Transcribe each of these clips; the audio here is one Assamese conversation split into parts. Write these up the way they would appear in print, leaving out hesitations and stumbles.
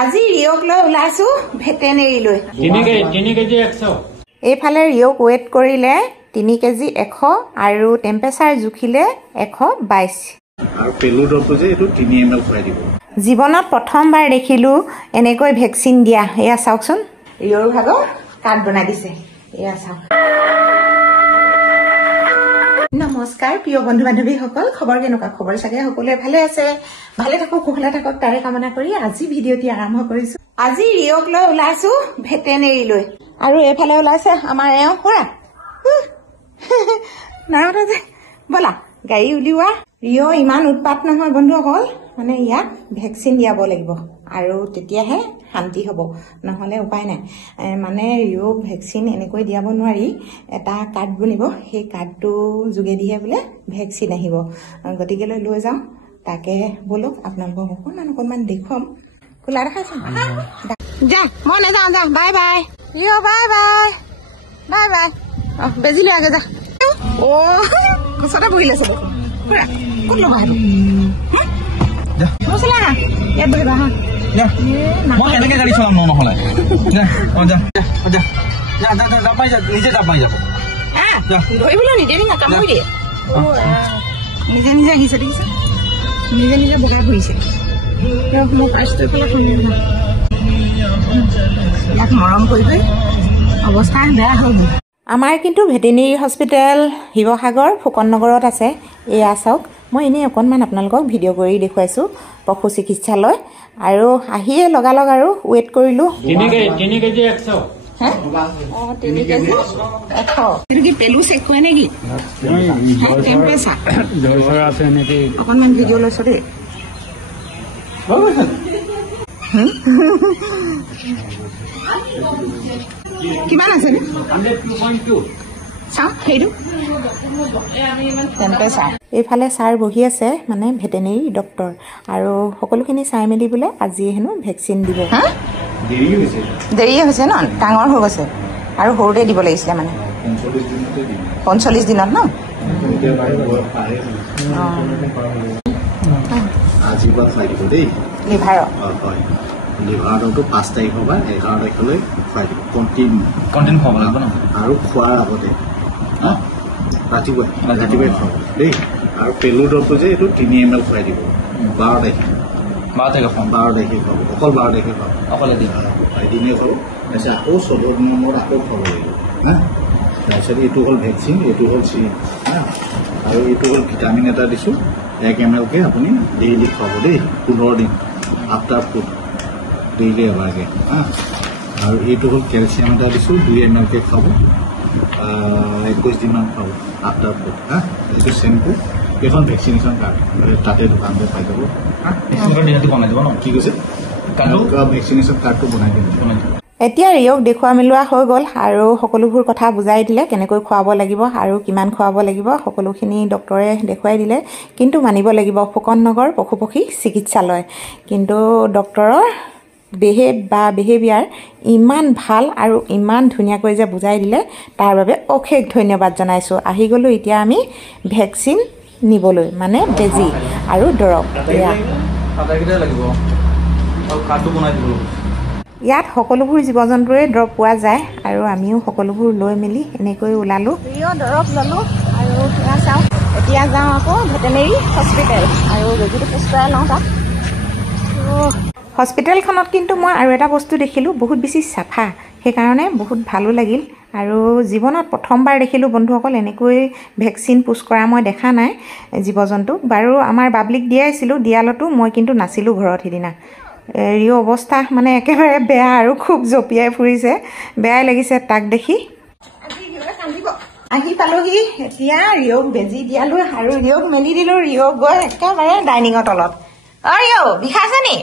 আজি ৰিয়ক লৈ ওলাইছো ভেটেনেৰি লৈ 3 কেজি 100 এইফালে ৰিয়ক ওয়েট কৰিলে 3 কেজি 100 আৰু টেম্পাৰেচাৰ জুখিলে 122 আৰু পেলু ড্ৰপটো যে এটো 3 ml খুৱাই দিব জীৱনত প্ৰথমবাৰ দেখিলো এনেকৈ ভেকচিন দিয়া এয়া চাওকচোন ৰিয়ৰ ভাগৰ কাৰ্ড বনাই দিছে এয়া চাওক নমস্কাৰ প্ৰিয় বন্ধু বান্ধৱী সকল খবৰ কেনেকুৱা খবৰ চাগে সকলোৱে ভালে আছে ভালে থাকক কুশলে থাকক তাৰে কামনা কৰি আজি ভিডিঅ'টি আৰম্ভ কৰিছো আজি ৰিয়ক লৈ ওলাইছো ভেটেনেৰি লৈ আৰু এইফালে ওলাইছে আমাৰ এওঁ খুৰা নাৰতে যে বলা গাড়ী উলিওৱা ৰিয় ইমান উৎপাত নহয় বন্ধুসকল মানে ইয়াক ভেকচিন দিয়াব লাগিব আৰু তেতিয়াহে শান্তি হ'ব নহলে উপায় নাই মানে ৰিয় ভেকচিন এনেকৈ দিয়াব নোৱাৰি এটা কাৰ্ড বনিব সেই কাৰ্ডটো যোগেদিহে বোলে ভেকচিন আহিব গতিকে লৈ যাওঁ তাকে বলক আপোনালোকক অকণমান দেখুৱাম খোলা দেখাইছে যা মই নাযাওঁ যা bye bye Rio bye bye bye bye বেজি লৈ আগে যা অ গছতে বহিলে চব ক'ত লগা মছলা ইয়াত বহিবা হা মই এনেকে গাড়ী চলাম নহলে পাই যা নিজে পাই যা ধৰিবলৈ নিদিয়ে নি কামুৰি দিয়ে নিজে নিজে আহিছে দেখিছে নিজে নিজে বগা ফুৰিছে মোক পাইছোঁ ইয়াক মৰম কৰি অৱস্থা বেয়া হ'ল আমাৰ কিন্তু ভেটেনেৰি হস্পিটেল শিৱসাগৰ ফুকন নগৰত আছে এয়া চাওক মই এনেই অকণমান আপোনালোকক ভিডিঅ' কৰি দেখুৱাইছোঁ পশু চিকিৎসালয় আৰু আহিয়ে লগালগ আৰু ৱেইট কৰিলোঁ 3 কেজি 100 পেলু চেক কৰে নেকি অকণমান ভিডিঅ' লৈছোঁ দেই কিমান আছে চাওঁ সেইটো এইফালে ছাৰ বহি আছে মানে ভেটেনেৰি ডক্টৰ আৰু সকলোখিনি চাই মেলি বোলে আজি হেনো ভেকচিন দিব দেৰি হৈছে ন ডাঙৰ হৈ গৈছে আৰু সৰুতে দিব লাগিছিলে মানে 45 দিনত ন লিভাৰৰ লিভাৰটো 5 তাৰিখৰ পৰা 11 তাৰিখলৈ খুৱাই দিব কণ্টিনিউ খুৱাব লাগিব ন আৰু খোৱাৰ আগতে ৰাতিপুৱাই খুৱাব দেই আৰু পেলু ড্ৰপটো যে এইটো 3 ml খুৱাই দিব 12 তাৰিখে খুৱাব অকল 12 তাৰিখে খুৱাব অকল এদিনে খুৱাব তাৰপিছত আকৌ 14 দিনৰ মূৰত আকৌ খুৱাব লাগিব হা তাৰপিছত এইটো হ'ল ভেকচিন এইটো হ'ল আৰু এইটো হ'ল ভিটামিন এটা দিছোঁ 1 ml কে আপুনি ডেইলি খুৱাব দেই 15 দিন আফটাৰ ফুড ডেইলি এবাৰকে আৰু এইটো হ'ল কেলছিয়াম এটা দিছোঁ 2 ml কে খাব 21 দিনমান খাব আফটাৰ ফুড এইটো চেম্পু এইখন ভেকচিনেশ্যন কাৰ্ড তাতে দোকানতে পাই যাব বনাই দিব ন কি কৈছে ভেকচিনেশ্যন কাৰ্ডটো বনাই দিম এতিয়া ৰিয়ক দেখুওৱা মেলোৱা হৈ গ'ল আৰু সকলোবোৰ কথা বুজাই দিলে কেনেকৈ খুৱাব লাগিব আৰু কিমান খুৱাব লাগিব সকলোখিনি ডক্টৰে দেখুৱাই দিলে কিন্তু মানিব লাগিব ফুকন নগৰ পশুপক্ষী চিকিৎসালয় কিন্তু ডক্টৰৰ বিহেভিয়াৰ ইমান ভাল আৰু ইমান ধুনীয়াকৈ যে বুজাই দিলে তাৰ বাবে অশেষ ধন্যবাদ জনাইছোঁ আহি গ'লোঁ এতিয়া আমি ভেকচিন নিবলৈ মানে বেজি আৰু দৰৱ ইয়াত সকলোবোৰ জীৱ জন্তুৰে দৰৱ পোৱা যায় আৰু আমিও সকলোবোৰ লৈ মেলি এনেকৈ ওলালোঁ প্ৰিয় দৰৱ ল'লোঁ আৰু সেয়া চাওঁ এতিয়া যাওঁ আকৌ ভেটেনেৰি হস্পিটেল আৰু বেজিটো পুষ্কৰাই লওঁ তাত হস্পিটেলখনত কিন্তু মই আৰু এটা বস্তু দেখিলোঁ বহুত বেছি চাফা সেইকাৰণে বহুত ভালো লাগিল আৰু জীৱনত প্ৰথমবাৰ দেখিলোঁ বন্ধুসকল এনেকৈ ভেকচিন পুছ কৰা মই দেখা নাই জীৱ জন্তুক বাৰু আমাৰ বাবলিক দিয়াইছিলোঁ দিয়ালতো মই কিন্তু নাছিলোঁ ঘৰত সিদিনা ৰিয় অৱস্থা মানে একেবাৰে বেয়া আৰু খুব জঁপিয়াই ফুৰিছে বেয়াই লাগিছে তাক দেখি আহি পালোহি এতিয়া ৰিয়ক বেজি দিয়ালোঁ আৰু ৰিয়ক মেলি দিলোঁ ৰিয়ক গৈ একেবাৰে ডাইনিঙৰ তলত ৰিয় বিষাইছে নি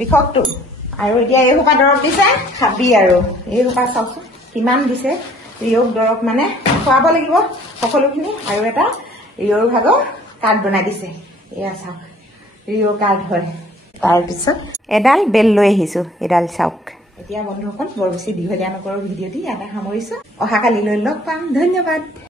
বিষকটো আৰু এতিয়া এই সোপা দৰৱ দিছে খাবি আৰু এই সোপা চাওকচোন কিমান দিছে ৰিয়ক দৰৱ মানে খুৱাব লাগিব সকলোখিনি আৰু এটা ৰিয়ৰ ভাগৰ কাৰ্ড বনাই দিছে এয়া চাওক ৰিয় কাৰ্ড হয় তাৰপিছত এডাল বেল লৈ আহিছোঁ এডাল চাওক এতিয়া বন্ধুসকল বৰ বেছি দীঘলীয়া নকৰোঁ ভিডিঅ'টি ইয়াতে সামৰিছোঁ অহাকালিলৈ লগ পাম ধন্যবাদ।